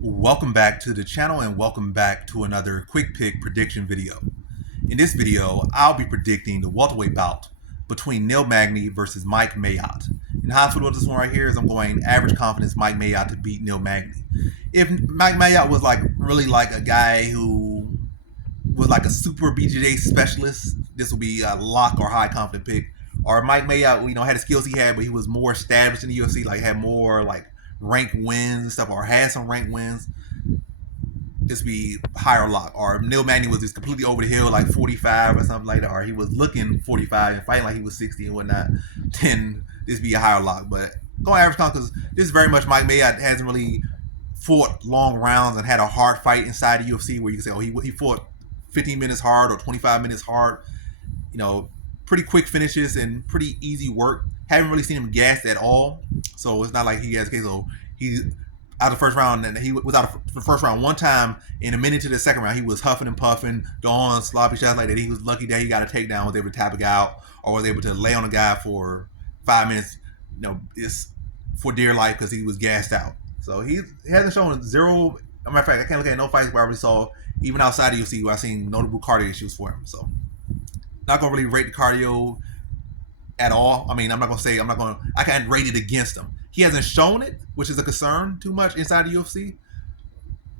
Welcome back to the channel and welcome back to another quick pick prediction video. In this video, I'll be predicting the welterweight bout between Magny versus Mike Malott. And how I feel about this one right here is I'm going average confidence Mike Malott to beat Magny. If Mike Malott was really like a guy who was like a super BJJ specialist, this will be a lock or high confident pick. Or Mike Malott, had the skills he had, but he was more established in the UFC, like had more ranked wins and stuff, or had some ranked wins. This be higher lock. Or Magny was just completely over the hill, like 45 or something like that, or he was looking 45 and fighting like he was 60 and whatnot. Then this be a higher lock. But going average count, because this is very much Mike Malott hasn't really fought long rounds and had a hard fight inside the UFC where you can say, oh, he fought 15 minutes hard or 25 minutes hard. Pretty quick finishes and pretty easy work. Haven't really seen him gassed at all, so it's not like he has a case of he out of the first round, and he was out of the first round one time. In a minute to the second round, he was huffing and puffing, doing sloppy shots like that. He was lucky that he got a takedown, was able to tap a guy out, or was able to lay on a guy for 5 minutes. It's for dear life because he was gassed out. So he hasn't shown zero. As a matter of fact, I can't look at no fights where I really saw, even outside of UFC, where I've seen notable cardio issues for him. So not gonna really rate the cardio at all. I mean, I can't rate it against him. He hasn't shown it, which is a concern too much inside the UFC.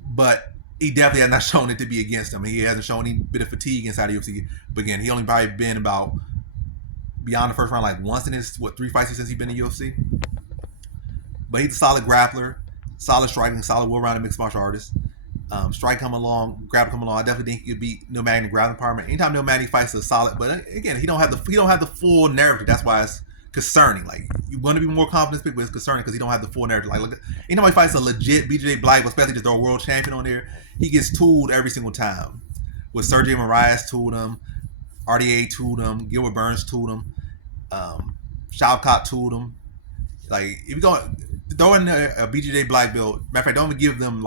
But he definitely has not shown it to be against him. He hasn't shown any bit of fatigue inside the UFC. But again, he only probably been about beyond the first round like once in his 3 fights since he's been in the UFC. But he's a solid grappler, solid striking, solid well-rounded mixed martial artist. Strike come along, grab come along. I definitely think he could beat Magny grappling department. Anytime Magny fights is solid, but again, he don't have the full narrative. That's why it's concerning. Like, you want to be more confident, but it's concerning because he don't have the full narrative. Like, look, anytime he fights a legit BJJ black, especially just a world champion on there, he gets tooled every single time. With Sergio Moraes tooled him, RDA tooled him, Gilbert Burns tooled him, Shavkat tooled him. Like, if you go throw in a BJJ black belt, matter of fact, don't even give them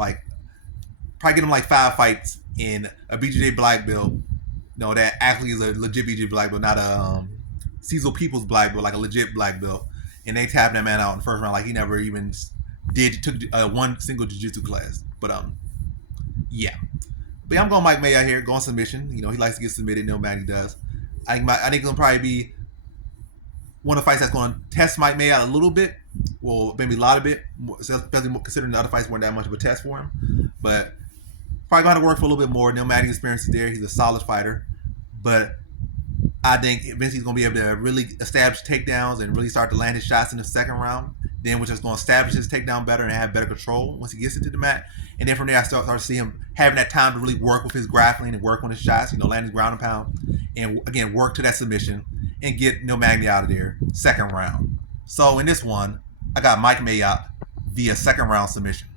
probably get him 5 fights in a BJJ black belt. That actually is a legit BJJ black belt, not a Cecil People's black belt, like a legit black belt. And they tapped that man out in the first round like he never even took one single jiu-jitsu class. But yeah. But yeah, I'm going Mike Malott here, going submission. He likes to get submitted. Magny does. I think it'll probably be one of the fights that's going to test Mike Malott a little bit. Well, maybe a lot of bit, especially considering the other fights weren't that much of a test for him. But probably going to work for a little bit more. Magny's experience is there. He's a solid fighter. But I think eventually he's going to be able to really establish takedowns and really start to land his shots in the second round. Then we're just going to establish his takedown better and have better control once he gets into the mat. And then from there, I start to see him having that time to really work with his grappling and work on his shots, land his ground and pound. And again, work to that submission and get Magny out of there second round. So in this one, I got Mike Malott via second round submission.